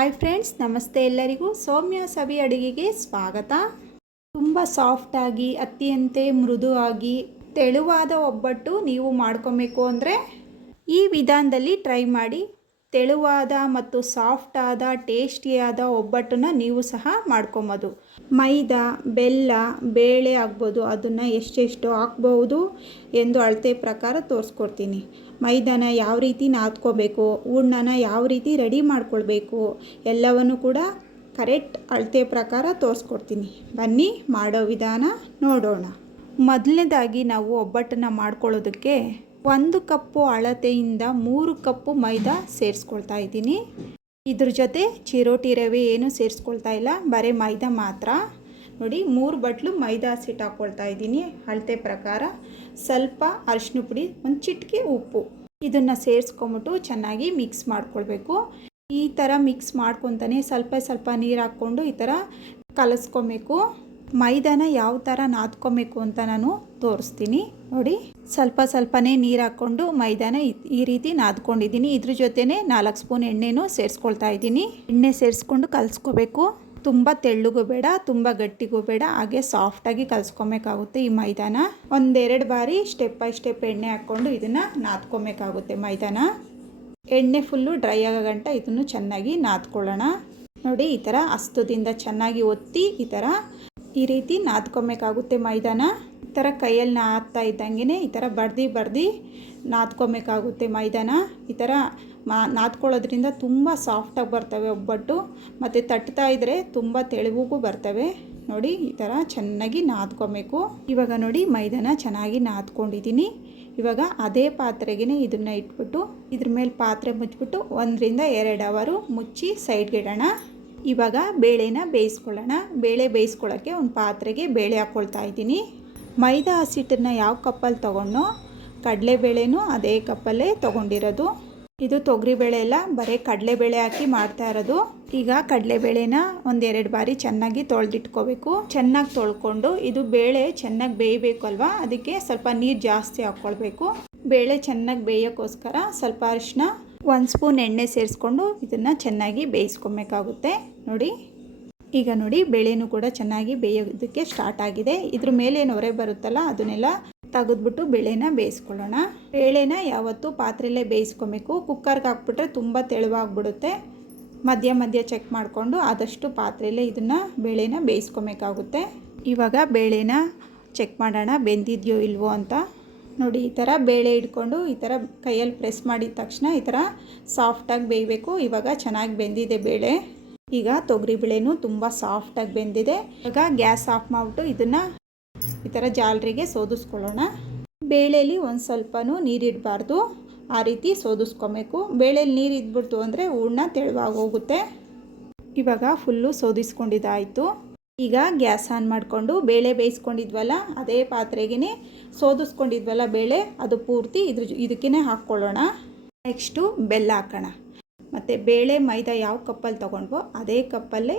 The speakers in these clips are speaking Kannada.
ಹಾಯ್ ಫ್ರೆಂಡ್ಸ್, ನಮಸ್ತೆ ಎಲ್ಲರಿಗೂ. ಸೌಮ್ಯ ಸವಿ ಅಡುಗೆಗೆ ಸ್ವಾಗತ. ತುಂಬ ಸಾಫ್ಟಾಗಿ, ಅತ್ತಿಯಂತೆ ಮೃದುವಾಗಿ, ತೆಳುವಾದ ಒಬ್ಬಟ್ಟು ನೀವು ಮಾಡ್ಕೊಬೇಕು ಅಂದರೆ ಈ ವಿಧಾನದಲ್ಲಿ ಟ್ರೈ ಮಾಡಿ. ತೆಳುವಾದ ಮತ್ತು ಸಾಫ್ಟಾದ ಟೇಸ್ಟಿಯಾದ ಒಬ್ಬಟ್ಟನ್ನು ನೀವು ಸಹ ಮಾಡ್ಕೊಬೋದು. ಮೈದಾ, ಬೆಲ್ಲ, ಬೇಳೆ ಆಗ್ಬೋದು, ಅದನ್ನು ಎಷ್ಟೆಷ್ಟು ಹಾಕ್ಬೋದು ಎಂದು ಅಳತೆ ಪ್ರಕಾರ ತೋರಿಸ್ಕೊಡ್ತೀನಿ. ಮೈದಾನ ಯಾವ ರೀತಿ ನಾದ್ಕೋಬೇಕು, ಹೂರ್ಣನ ಯಾವ ರೀತಿ ರೆಡಿ ಮಾಡ್ಕೊಳ್ಬೇಕು, ಎಲ್ಲವನ್ನು ಕೂಡ ಕರೆಕ್ಟ್ ಅಳತೆ ಪ್ರಕಾರ ತೋರಿಸ್ಕೊಡ್ತೀನಿ. ಬನ್ನಿ ಮಾಡೋ ವಿಧಾನ ನೋಡೋಣ. ಮೊದಲನೇದಾಗಿ ನಾವು ಒಬ್ಬಟ್ಟನ್ನು ಮಾಡ್ಕೊಳ್ಳೋದಕ್ಕೆ 1 ಕಪ್ಪು ಅಳತೆಯಿಂದ 3 ಕಪ್ಪು ಮೈದಾ ಸೇರಿಸ್ಕೊಳ್ತಾ ಇದ್ದೀನಿ. ಇದ್ರ ಜೊತೆ ಚಿರೋಟಿ ರವೆ ಏನು ಸೇರಿಸ್ಕೊಳ್ತಾ ಇಲ್ಲ, ಬರೀ ಮೈದಾ ಮಾತ್ರ. ನೋಡಿ, 3 ಬಟ್ಲು ಮೈದಾ ಹಸಿಟ್ಟು ಹಾಕ್ಕೊಳ್ತಾ ಇದ್ದೀನಿ ಅಳತೆ ಪ್ರಕಾರ. ಸ್ವಲ್ಪ ಅರಿಶಿನ ಪುಡಿ, ಒಂದು ಚಿಟಿಕೆ ಉಪ್ಪು, ಇದನ್ನು ಸೇರಿಸ್ಕೊಂಬಿಟ್ಟು ಚೆನ್ನಾಗಿ ಮಿಕ್ಸ್ ಮಾಡ್ಕೊಳ್ಬೇಕು. ಈ ಥರ ಮಿಕ್ಸ್ ಮಾಡ್ಕೊತಾನೆ ಸ್ವಲ್ಪ ಸ್ವಲ್ಪ ನೀರು ಹಾಕ್ಕೊಂಡು ಈ ಥರ ಕಲಿಸ್ಕೊಬೇಕು. ಮೈದಾನ ಯಾವ ಥರ ನಾದ್ಕೊಬೇಕು ಅಂತ ನಾನು ತೋರಿಸ್ತೀನಿ. ನೋಡಿ, ಸ್ವಲ್ಪ ಸ್ವಲ್ಪನೇ ನೀರು ಹಾಕ್ಕೊಂಡು ಮೈದಾನ ಈ ರೀತಿ ನಾದ್ಕೊಂಡಿದ್ದೀನಿ. ಇದ್ರ ಜೊತೆನೇ 4 ಸ್ಪೂನ್ ಎಣ್ಣೆನೂ ಸೇರಿಸ್ಕೊಳ್ತಾ ಇದ್ದೀನಿ. ಎಣ್ಣೆ ಸೇರಿಸ್ಕೊಂಡು ಕಲಿಸ್ಕೋಬೇಕು. ತುಂಬ ತೆಳ್ಳಗೂ ಬೇಡ, ತುಂಬ ಗಟ್ಟಿಗೂ ಬೇಡ, ಹಾಗೆ ಸಾಫ್ಟಾಗಿ ಕಲಿಸ್ಕೊಬೇಕಾಗುತ್ತೆ. ಈ ಮೈದಾನ 1-2 ಬಾರಿ ಸ್ಟೆಪ್ ಬೈ ಸ್ಟೆಪ್ ಎಣ್ಣೆ ಹಾಕ್ಕೊಂಡು ಇದನ್ನು ನಾದ್ಕೊಬೇಕಾಗುತ್ತೆ. ಮೈದಾನ ಎಣ್ಣೆ ಫುಲ್ಲು ಡ್ರೈ ಆಗೋ ಗಂಟ ಇದನ್ನು ಚೆನ್ನಾಗಿ ನಾದ್ಕೊಳ್ಳೋಣ. ನೋಡಿ, ಈ ಥರ ಹಸ್ತದಿಂದ ಚೆನ್ನಾಗಿ ಒತ್ತಿ ಈ ರೀತಿ ನಾದ್ಕೊಬೇಕಾಗುತ್ತೆ. ಮೈದಾನ ಈ ಥರ ಕೈಯಲ್ಲಿ ನಾದ್ತಾ ಇದ್ದಂಗೆ ಈ ಥರ ಬಡ್ದು ನಾದ್ಕೊಬೇಕಾಗುತ್ತೆ. ಮೈದಾನ ಈ ಥರ ನಾದ್ಕೊಳ್ಳೋದ್ರಿಂದ ತುಂಬ ಸಾಫ್ಟಾಗಿ ಬರ್ತವೆ ಒಬ್ಬಟ್ಟು, ಮತ್ತು ತಟ್ತಾ ಇದ್ದರೆ ತುಂಬ ತೆಳುವಿಗೂ ಬರ್ತವೆ. ನೋಡಿ, ಈ ಥರ ಚೆನ್ನಾಗಿ ನಾದ್ಕೊಬೇಕು. ಇವಾಗ ನೋಡಿ, ಮೈದಾನ ಚೆನ್ನಾಗಿ ನಾದ್ಕೊಂಡಿದ್ದೀನಿ. ಇವಾಗ ಅದೇ ಪಾತ್ರೆಗೆ ಇದನ್ನು ಇಟ್ಬಿಟ್ಟು ಇದ್ರ ಮೇಲೆ ಪಾತ್ರೆ ಮುಚ್ಚಿಬಿಟ್ಟು 1-2 ಅವರ್ ಮುಚ್ಚಿ ಸೈಡ್ಗೆ ಇಡೋಣ. ಇವಾಗ ಬೇಳೆನ ಬೇಯಿಸ್ಕೊಳ್ಳೋಣ. ಬೇಳೆ ಬೇಯಿಸ್ಕೊಳ್ಳೋಕ್ಕೆ ಒಂದು ಪಾತ್ರೆಗೆ ಬೇಳೆ ಹಾಕ್ಕೊಳ್ತಾ ಇದ್ದೀನಿ. ಮೈದಾ ಹಸಿಟ್ಟನ್ನು ಯಾವ ಕಪ್ಪಲ್ಲಿ ತೊಗೊಂಡೋ ಕಡಲೆಬೇಳೆನೂ ಅದೇ ಕಪ್ಪಲ್ಲೇ ತೊಗೊಂಡಿರೋದು. ಇದು ತೊಗರಿಬೇಳೆ ಎಲ್ಲ, ಬರೀ ಕಡಲೆಬೇಳೆ ಹಾಕಿ ಮಾಡ್ತಾ ಇರೋದು. ಈಗ ಕಡಲೆಬೇಳೆನ 1-2 ಬಾರಿ ಚೆನ್ನಾಗಿ ತೊಳೆದಿಟ್ಕೋಬೇಕು. ಚೆನ್ನಾಗಿ ತೊಳ್ಕೊಂಡು ಇದು ಬೇಳೆ ಚೆನ್ನಾಗಿ ಬೇಯಬೇಕು ಅಲ್ವಾ, ಅದಕ್ಕೆ ಸ್ವಲ್ಪ ನೀರು ಜಾಸ್ತಿ ಹಾಕ್ಕೊಳ್ಬೇಕು. ಬೇಳೆ ಚೆನ್ನಾಗಿ ಬೇಯೋಕ್ಕೋಸ್ಕರ ಸ್ವಲ್ಪ ಅರಿಶಿನ, 1 ಸ್ಪೂನ್ ಎಣ್ಣೆ ಸೇರಿಸ್ಕೊಂಡು ಇದನ್ನು ಚೆನ್ನಾಗಿ ಬೇಯಿಸ್ಕೊಬೇಕಾಗುತ್ತೆ. ನೋಡಿ, ಈಗ ನೋಡಿ, ಬೇಳೆನೂ ಕೂಡ ಚೆನ್ನಾಗಿ ಬೇಯೋದಕ್ಕೆ ಸ್ಟಾರ್ಟ್ ಆಗಿದೆ. ಇದ್ರ ಮೇಲೆ ನೊರೆ ಬರುತ್ತಲ್ಲ, ಅದನ್ನೆಲ್ಲ ತೆಗೆದ್ಬಿಟ್ಟು ಬೇಳೆನ ಬೇಯಿಸ್ಕೊಳ್ಳೋಣ. ಬೇಳೆನ ಯಾವತ್ತೂ ಪಾತ್ರೆಯಲ್ಲೇ ಬೇಯಿಸ್ಕೊಬೇಕು. ಕುಕ್ಕರ್ಗೆ ಹಾಕ್ಬಿಟ್ರೆ ತುಂಬ ತೆಳುವಾಗ್ಬಿಡುತ್ತೆ. ಮಧ್ಯ ಮಧ್ಯ ಚೆಕ್ ಮಾಡಿಕೊಂಡು ಆದಷ್ಟು ಪಾತ್ರೆಯಲ್ಲೇ ಇದನ್ನು ಬೇಳೆನ ಬೇಯಿಸ್ಕೊಬೇಕಾಗುತ್ತೆ. ಇವಾಗ ಬೇಳೆನ ಚೆಕ್ ಮಾಡೋಣ ಬೆಂದಿದೆಯೋ ಇಲ್ವೋ ಅಂತ. ನೋಡಿ, ಈ ಥರ ಬೇಳೆ ಇಟ್ಕೊಂಡು ಈ ಥರ ಕೈಯಲ್ಲಿ ಪ್ರೆಸ್ ಮಾಡಿದ ತಕ್ಷಣ ಈ ಥರ ಸಾಫ್ಟಾಗಿ ಬೇಯಬೇಕು. ಇವಾಗ ಚೆನ್ನಾಗಿ ಬೆಂದಿದೆ ಬೇಳೆ. ಈಗ ತೊಗರಿಬೇಳೆನೂ ತುಂಬ ಸಾಫ್ಟಾಗಿ ಬೆಂದಿದೆ. ಇವಾಗ ಗ್ಯಾಸ್ ಆಫ್ ಮಾಡಿಬಿಟ್ಟು ಇದನ್ನು ಈ ಥರ ಜಾಲರಿಗೆ ಸೋದಿಸ್ಕೊಳ್ಳೋಣ. ಬೇಳೆಯಲ್ಲಿ ಒಂದು ಸ್ವಲ್ಪನೂ ನೀರಿಡಬಾರ್ದು, ಆ ರೀತಿ ಸೋದಿಸ್ಕೊಬೇಕು. ಬೇಳೆಯಲ್ಲಿ ನೀರು ಇದ್ಬಿಡ್ತು ಅಂದರೆ ಹೂರ್ಣ ತೆಳುವಾಗಿ ಹೋಗುತ್ತೆ. ಇವಾಗ ಫುಲ್ಲು ಸೋದಿಸ್ಕೊಂಡಿದ್ದಾಯಿತು. ಈಗ ಗ್ಯಾಸ್ ಆನ್ ಮಾಡಿಕೊಂಡು ಬೇಳೆ ಬೇಯಿಸ್ಕೊಂಡಿದ್ವಲ್ಲ ಅದೇ ಪಾತ್ರೆಗೆ ಸೋದಿಸ್ಕೊಂಡಿದ್ವಲ್ಲ ಬೇಳೆ, ಅದು ಪೂರ್ತಿ ಇದಕ್ಕೇ ಹಾಕ್ಕೊಳ್ಳೋಣ. ನೆಕ್ಸ್ಟು ಬೆಲ್ಲ ಹಾಕೋಣ. ಮತ್ತು ಬೇಳೆ ಮೈದಾ ಯಾವ ಕಪ್ಪಲ್ಲಿ ತೊಗೊಂಡ್ವೋ ಅದೇ ಕಪ್ಪಲ್ಲೇ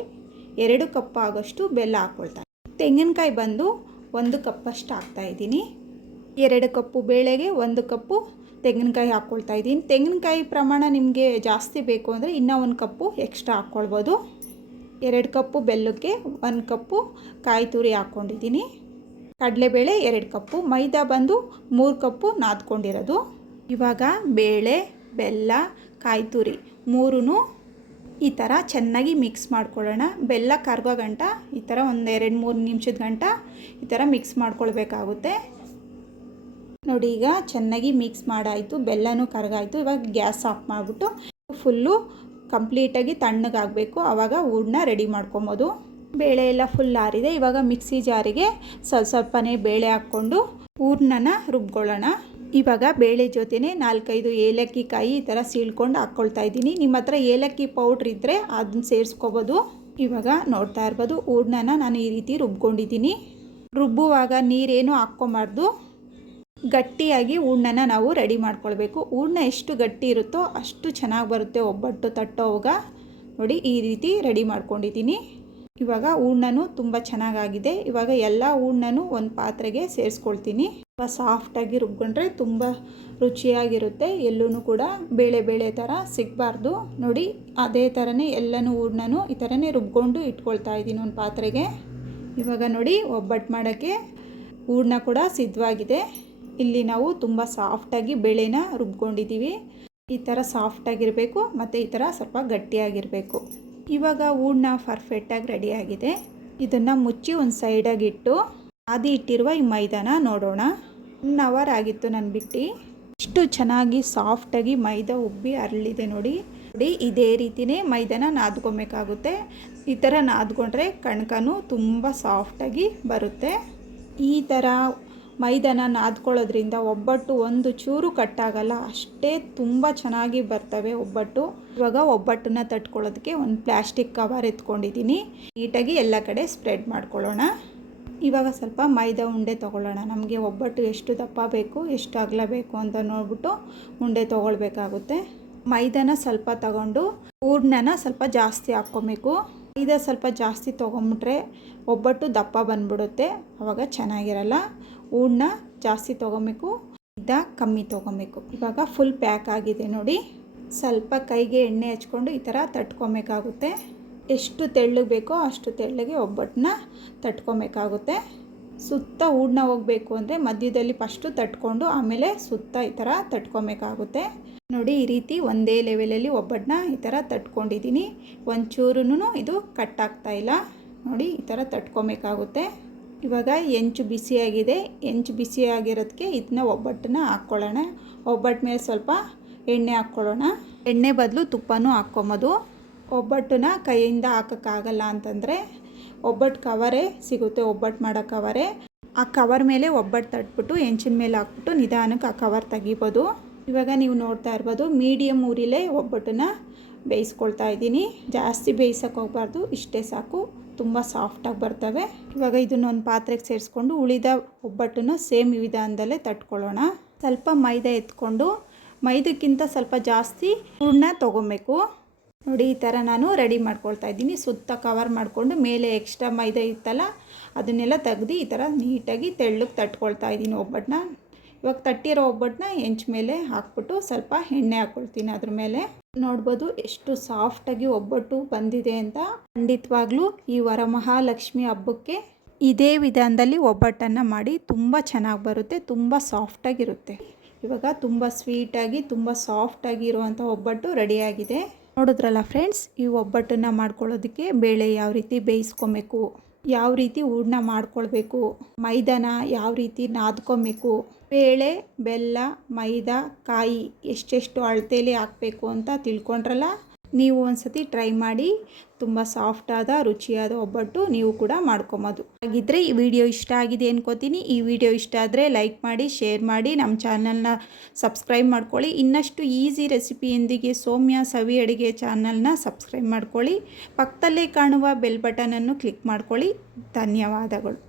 2 ಕಪ್ ಆಗೋಷ್ಟು ಬೆಲ್ಲ ಹಾಕ್ಕೊಳ್ತಾ. ತೆಂಗಿನಕಾಯಿ ಬಂದು 1 ಕಪ್ಪಷ್ಟು ಹಾಕ್ತಾಯಿದ್ದೀನಿ. 2 ಕಪ್ಪು ಬೇಳೆಗೆ 1 ಕಪ್ಪು ತೆಂಗಿನಕಾಯಿ ಹಾಕ್ಕೊಳ್ತಾ ಇದ್ದೀನಿ. ತೆಂಗಿನಕಾಯಿ ಪ್ರಮಾಣ ನಿಮಗೆ ಜಾಸ್ತಿ ಬೇಕು ಅಂದರೆ ಇನ್ನೂ 1 ಕಪ್ಪು ಎಕ್ಸ್ಟ್ರಾ ಹಾಕ್ಕೊಳ್ಬೋದು. 2 ಕಪ್ಪು ಬೆಲ್ಲಕ್ಕೆ 1 ಕಪ್ಪು ಕಾಯಿ ತುರಿ ಹಾಕ್ಕೊಂಡಿದ್ದೀನಿ. ಕಡಲೆಬೇಳೆ 2 ಕಪ್ಪು, ಮೈದಾ ಬಂದು 3 ಕಪ್ಪು ನಾದ್ಕೊಂಡಿರೋದು. ಇವಾಗ ಬೇಳೆ, ಬೆಲ್ಲ, ಕಾಯಿ ತುರಿ 3 ಈ ಥರ ಚೆನ್ನಾಗಿ ಮಿಕ್ಸ್ ಮಾಡ್ಕೊಳ್ಳೋಣ. ಬೆಲ್ಲ ಕರಗೋ ಗಂಟ ಈ ಥರ 1-2-3 ನಿಮಿಷದ ಗಂಟ ಈ ಥರ ಮಿಕ್ಸ್ ಮಾಡ್ಕೊಳ್ಬೇಕಾಗುತ್ತೆ. ನೋಡಿ, ಈಗ ಚೆನ್ನಾಗಿ ಮಿಕ್ಸ್ ಮಾಡಾಯಿತು, ಬೆಲ್ಲನೂ ಕರಗಾಯಿತು. ಇವಾಗ ಗ್ಯಾಸ್ ಆಫ್ ಮಾಡಿಬಿಟ್ಟು ಫುಲ್ಲು ಕಂಪ್ಲೀಟಾಗಿ ತಣ್ಣಗಾಗಬೇಕು. ಆವಾಗ ಹೂರ್ಣ ರೆಡಿ ಮಾಡ್ಕೊಬೋದು. ಬೇಳೆ ಎಲ್ಲ ಫುಲ್ ಆರಿದೆ. ಇವಾಗ ಮಿಕ್ಸಿ ಜಾರಿಗೆ ಸ್ವಲ್ಪನೇ ಬೇಳೆ ಹಾಕ್ಕೊಂಡು ಹೂರ್ಣನ ರುಬ್ಕೊಳ್ಳೋಣ. ಇವಾಗ ಬೇಳೆ ಜೊತೆನೇ 4-5 ಏಲಕ್ಕಿ ಕಾಯಿ ಈ ಥರ ಸೀಳ್ಕೊಂಡು ಹಾಕ್ಕೊಳ್ತಾ ಇದ್ದೀನಿ. ನಿಮ್ಮ ಹತ್ರ ಏಲಕ್ಕಿ ಪೌಡ್ರ್ ಇದ್ದರೆ ಅದನ್ನ ಸೇರಿಸ್ಕೋಬೋದು. ಇವಾಗ ನೋಡ್ತಾ ಇರ್ಬೋದು, ಹೂರ್ಣನ ನಾನು ಈ ರೀತಿ ರುಬ್ಕೊಂಡಿದ್ದೀನಿ. ರುಬ್ಬುವಾಗ ನೀರೇನು ಹಾಕ್ಕೊಬಾರ್ದು, ಗಟ್ಟಿಯಾಗಿ ಹೂರ್ಣನ ನಾವು ರೆಡಿ ಮಾಡ್ಕೊಳ್ಬೇಕು. ಹೂರ್ಣ ಎಷ್ಟು ಗಟ್ಟಿ ಇರುತ್ತೋ ಅಷ್ಟು ಚೆನ್ನಾಗಿ ಬರುತ್ತೆ ಒಬ್ಬಟ್ಟು ತಟ್ಟೋವಾಗ. ನೋಡಿ, ಈ ರೀತಿ ರೆಡಿ ಮಾಡ್ಕೊಂಡಿದ್ದೀನಿ. ಇವಾಗ ಹೂರ್ಣನೂ ತುಂಬ ಚೆನ್ನಾಗಾಗಿದೆ. ಇವಾಗ ಎಲ್ಲ ಹೂರ್ಣನೂ ಒಂದು ಪಾತ್ರೆಗೆ ಸೇರಿಸ್ಕೊಳ್ತೀನಿ. ತುಂಬ ಸಾಫ್ಟಾಗಿ ರುಬ್ಕೊಂಡ್ರೆ ತುಂಬ ರುಚಿಯಾಗಿರುತ್ತೆ. ಎಲ್ಲೂ ಕೂಡ ಬೇಳೆ ಬೇಳೆ ಥರ ಸಿಗಬಾರ್ದು. ನೋಡಿ ಅದೇ ಥರನೇ ಎಲ್ಲನೂ ಹೂರ್ಣನೂ ಈ ಥರನೇ ರುಬ್ಕೊಂಡು ಇಟ್ಕೊಳ್ತಾ ಇದ್ದೀನಿ ಒಂದು ಪಾತ್ರೆಗೆ. ಇವಾಗ ನೋಡಿ ಒಬ್ಬಟ್ಟು ಮಾಡೋಕ್ಕೆ ಹೂರ್ಣ ಕೂಡ ಸಿದ್ಧವಾಗಿದೆ. ಇಲ್ಲಿ ನಾವು ತುಂಬ ಸಾಫ್ಟಾಗಿ ಬೇಳೆನ ರುಬ್ಕೊಂಡಿದ್ದೀವಿ. ಈ ಥರ ಸಾಫ್ಟಾಗಿರಬೇಕು ಮತ್ತು ಈ ಥರ ಸ್ವಲ್ಪ ಗಟ್ಟಿಯಾಗಿರಬೇಕು. ಇವಾಗ ಹೂರ್ಣ ಪರ್ಫೆಕ್ಟಾಗಿ ರೆಡಿಯಾಗಿದೆ. ಇದನ್ನು ಮುಚ್ಚಿ ಒಂದು ಸೈಡಾಗಿಟ್ಟು ಆದಿ ಇಟ್ಟಿರುವ ಈ ಮೈದಾನ ನೋಡೋಣ. 1 ಅವರ್ ಆಗಿತ್ತು ನಾನು ಬಿಟ್ಟು. ಇಷ್ಟು ಚೆನ್ನಾಗಿ ಸಾಫ್ಟಾಗಿ ಮೈದಾ ಉಬ್ಬಿ ಅರಳಿದೆ ನೋಡಿ. ಇದೇ ರೀತಿಯೇ ಮೈದಾನ ನಾದ್ಕೊಬೇಕಾಗುತ್ತೆ. ಈ ಥರ ನಾದ್ಕೊಂಡ್ರೆ ಕಣಕನೂ ತುಂಬ ಸಾಫ್ಟಾಗಿ ಬರುತ್ತೆ. ಈ ಥರ ಮೈದಾನ ನಾದ್ಕೊಳ್ಳೋದ್ರಿಂದ ಒಬ್ಬಟ್ಟು ಒಂದು ಚೂರು ಕಟ್ಟಾಗಲ್ಲ, ಅಷ್ಟೇ ತುಂಬ ಚೆನ್ನಾಗಿ ಬರ್ತವೆ ಒಬ್ಬಟ್ಟು. ಇವಾಗ ಒಬ್ಬಟ್ಟನ್ನ ತಟ್ಕೊಳ್ಳೋದಕ್ಕೆ ಒಂದು ಪ್ಲಾಸ್ಟಿಕ್ ಕವರ್ ಎತ್ಕೊಂಡಿದ್ದೀನಿ. ನೀಟಾಗಿ ಎಲ್ಲ ಕಡೆ ಸ್ಪ್ರೆಡ್ ಮಾಡ್ಕೊಳ್ಳೋಣ. ಇವಾಗ ಸ್ವಲ್ಪ ಮೈದಾ ಉಂಡೆ ತೊಗೊಳ್ಳೋಣ. ನಮಗೆ ಒಬ್ಬಟ್ಟು ಎಷ್ಟು ದಪ್ಪ ಬೇಕು ಎಷ್ಟು ಅಗಲ ಬೇಕು ಅಂತ ನೋಡ್ಬಿಟ್ಟು ಉಂಡೆ ತೊಗೊಳ್ಬೇಕಾಗುತ್ತೆ. ಮೈದಾನ ಸ್ವಲ್ಪ ತಗೊಂಡು ಹೂರ್ಣನ ಸ್ವಲ್ಪ ಜಾಸ್ತಿ ಹಾಕ್ಕೊಬೇಕು. ಮೈದಾ ಸ್ವಲ್ಪ ಜಾಸ್ತಿ ತೊಗೊಂಬಿಟ್ರೆ ಒಬ್ಬಟ್ಟು ದಪ್ಪ ಬಂದ್ಬಿಡುತ್ತೆ, ಆವಾಗ ಚೆನ್ನಾಗಿರಲ್ಲ. ಹೂರ್ಣ ಜಾಸ್ತಿ ತೊಗೊಬೇಕು, ಮೈದಾ ಕಮ್ಮಿ ತೊಗೊಬೇಕು. ಇವಾಗ ಫುಲ್ ಪ್ಯಾಕ್ ಆಗಿದೆ ನೋಡಿ. ಸ್ವಲ್ಪ ಕೈಗೆ ಎಣ್ಣೆ ಹಚ್ಕೊಂಡು ಈ ಥರ ತಟ್ಕೊಬೇಕಾಗುತ್ತೆ. ಎಷ್ಟು ತೆಳ್ಳಗೆ ಬೇಕೋ ಅಷ್ಟು ತೆಳ್ಳಗೆ ಒಬ್ಬಟ್ಟನ್ನ ತಟ್ಕೊಬೇಕಾಗುತ್ತೆ. ಸುತ್ತ ಹೂರ್ಣ ಹೋಗಬೇಕು ಅಂದರೆ ಮಧ್ಯದಲ್ಲಿ ಫಸ್ಟು ತಟ್ಕೊಂಡು ಆಮೇಲೆ ಸುತ್ತ ಈ ಥರ ತಟ್ಕೊಬೇಕಾಗುತ್ತೆ. ನೋಡಿ ಈ ರೀತಿ ಒಂದೇ ಲೆವೆಲಲ್ಲಿ ಒಬ್ಬಟ್ಟನ್ನ ಈ ಥರ ತಟ್ಕೊಂಡಿದ್ದೀನಿ. ಒಂಚೂರೂ ಇದು ಕಟ್ಟಾಗ್ತಾ ಇಲ್ಲ. ನೋಡಿ ಈ ಥರ ತಟ್ಕೊಬೇಕಾಗುತ್ತೆ. ಇವಾಗ ಹೆಂಚು ಬಿಸಿಯಾಗಿದೆ. ಹೆಂಚು ಬಿಸಿಯಾಗಿರೋದಕ್ಕೆ ಇದನ್ನ ಒಬ್ಬಟ್ಟನ್ನ ಹಾಕ್ಕೊಳ್ಳೋಣ. ಒಬ್ಬಟ್ಟು ಮೇಲೆ ಸ್ವಲ್ಪ ಎಣ್ಣೆ ಹಾಕ್ಕೊಳ್ಳೋಣ. ಎಣ್ಣೆ ಬದಲು ತುಪ್ಪನೂ ಹಾಕ್ಕೊಬೋದು. ಒಬ್ಬಟ್ಟನ್ನ ಕೈಯಿಂದ ಹಾಕೋಕ್ಕಾಗಲ್ಲ ಅಂತಂದರೆ ಒಬ್ಬಟ್ಟು ಕವರೇ ಸಿಗುತ್ತೆ, ಒಬ್ಬಟ್ಟು ಮಾಡೋ ಕವರೇ. ಆ ಕವರ್ ಮೇಲೆ ಒಬ್ಬಟ್ಟು ತಟ್ಬಿಟ್ಟು ಹೆಂಚಿನ ಮೇಲೆ ಹಾಕ್ಬಿಟ್ಟು ನಿಧಾನಕ್ಕೆ ಆ ಕವರ್ ತೆಗಿಬೋದು. ಇವಾಗ ನೀವು ನೋಡ್ತಾ ಇರ್ಬೋದು ಮೀಡಿಯಮ್ ಊರಿಲೇ ಒಬ್ಬಟ್ಟನ್ನ ಬೇಯಿಸ್ಕೊಳ್ತಾ ಇದ್ದೀನಿ. ಜಾಸ್ತಿ ಬೇಯಿಸೋಕೆ ಹೋಗಬಾರ್ದು, ಇಷ್ಟೇ ಸಾಕು. ತುಂಬ ಸಾಫ್ಟಾಗಿ ಬರ್ತವೆ. ಇವಾಗ ಇದನ್ನೊಂದು ಪಾತ್ರೆಗೆ ಸೇರಿಸ್ಕೊಂಡು ಉಳಿದ ಒಬ್ಬಟ್ಟನ್ನು ಸೇಮ್ ವಿಧಾನದಲ್ಲೇ ತಟ್ಕೊಳ್ಳೋಣ. ಸ್ವಲ್ಪ ಮೈದಾ ಎತ್ಕೊಂಡು ಮೈದಕ್ಕಿಂತ ಸ್ವಲ್ಪ ಜಾಸ್ತಿ ಹೂರ್ಣ ತೊಗೊಬೇಕು. ನೋಡಿ ಈ ಥರ ನಾನು ರೆಡಿ ಮಾಡ್ಕೊಳ್ತಾ ಇದ್ದೀನಿ. ಸುತ್ತ ಕವರ್ ಮಾಡಿಕೊಂಡು ಮೇಲೆ ಎಕ್ಸ್ಟ್ರಾ ಮೈದಾ ಇತ್ತಲ್ಲ ಅದನ್ನೆಲ್ಲ ತೆಗ್ದು ಈ ಥರ ನೀಟಾಗಿ ತೆಳ್ಳಗೆ ತಟ್ಕೊಳ್ತಾ ಇದ್ದೀನಿ ಒಬ್ಬಟ್ಟನ್ನ. ಇವಾಗ ತಟ್ಟಿರೋ ಒಬ್ಬಟ್ಟನ್ನ ಹೆಂಚು ಮೇಲೆ ಹಾಕ್ಬಿಟ್ಟು ಸ್ವಲ್ಪ ಎಣ್ಣೆ ಹಾಕ್ಕೊಳ್ತೀನಿ ಅದ್ರ ಮೇಲೆ. ನೋಡ್ಬೋದು ಎಷ್ಟು ಸಾಫ್ಟಾಗಿ ಒಬ್ಬಟ್ಟು ಬಂದಿದೆ ಅಂತ. ಖಂಡಿತವಾಗ್ಲೂ ಈ ವರಮಹಾಲಕ್ಷ್ಮಿ ಹಬ್ಬಕ್ಕೆ ಇದೇ ವಿಧಾನದಲ್ಲಿ ಒಬ್ಬಟ್ಟನ್ನು ಮಾಡಿ ತುಂಬ ಚೆನ್ನಾಗಿ ಬರುತ್ತೆ, ತುಂಬ ಸಾಫ್ಟಾಗಿರುತ್ತೆ. ಇವಾಗ ತುಂಬ ಸ್ವೀಟಾಗಿ ತುಂಬ ಸಾಫ್ಟಾಗಿ ಇರುವಂಥ ಒಬ್ಬಟ್ಟು ರೆಡಿಯಾಗಿದೆ. ನೋಡಿದ್ರಲ್ಲ ಫ್ರೆಂಡ್ಸ್, ಈ ಒಬ್ಬಟ್ಟನ್ನು ಮಾಡ್ಕೊಳ್ಳೋದಕ್ಕೆ ಬೇಳೆ ಯಾವ ರೀತಿ ಬೇಯಿಸ್ಕೊಬೇಕು, ಯಾವ ರೀತಿ ಹೂರ್ಣ ಮಾಡ್ಕೊಳ್ಬೇಕು, ಮೈದಾನ ಯಾವ ರೀತಿ ನಾದ್ಕೊಬೇಕು, ಬೇಳೆ ಬೆಲ್ಲ ಮೈದಾ ಕಾಯಿ ಎಷ್ಟೆಷ್ಟು ಅಳತೆಯಲ್ಲಿ ಹಾಕಬೇಕು ಅಂತ ತಿಳ್ಕೊಂಡ್ರಲ್ಲ. ನೀವು ಒಂದ್ಸತಿ ಟ್ರೈ ಮಾಡಿ. ತುಂಬ ಸಾಫ್ಟಾದ ರುಚಿಯಾದ ಒಬ್ಬಟ್ಟು ನೀವು ಕೂಡ ಮಾಡ್ಕೊಬೋದು. ಹಾಗಿದ್ದರೆ ಈ ವಿಡಿಯೋ ಇಷ್ಟ ಆಗಿದೆ ಅನ್ಕೋತೀನಿ. ಈ ವಿಡಿಯೋ ಇಷ್ಟ ಆದರೆ ಲೈಕ್ ಮಾಡಿ, ಶೇರ್ ಮಾಡಿ, ನಮ್ಮ ಚಾನಲ್ನ ಸಬ್ಸ್ಕ್ರೈಬ್ ಮಾಡ್ಕೊಳ್ಳಿ. ಇನ್ನಷ್ಟು ಈಸಿ ರೆಸಿಪಿಯೊಂದಿಗೆ ಸೌಮ್ಯ ಸವಿ ಅಡುಗೆ ಚಾನಲ್ನ ಸಬ್ಸ್ಕ್ರೈಬ್ ಮಾಡ್ಕೊಳ್ಳಿ. ಪಕ್ಕದಲ್ಲೇ ಕಾಣುವ ಬೆಲ್ ಬಟನನ್ನು ಕ್ಲಿಕ್ ಮಾಡ್ಕೊಳ್ಳಿ. ಧನ್ಯವಾದಗಳು.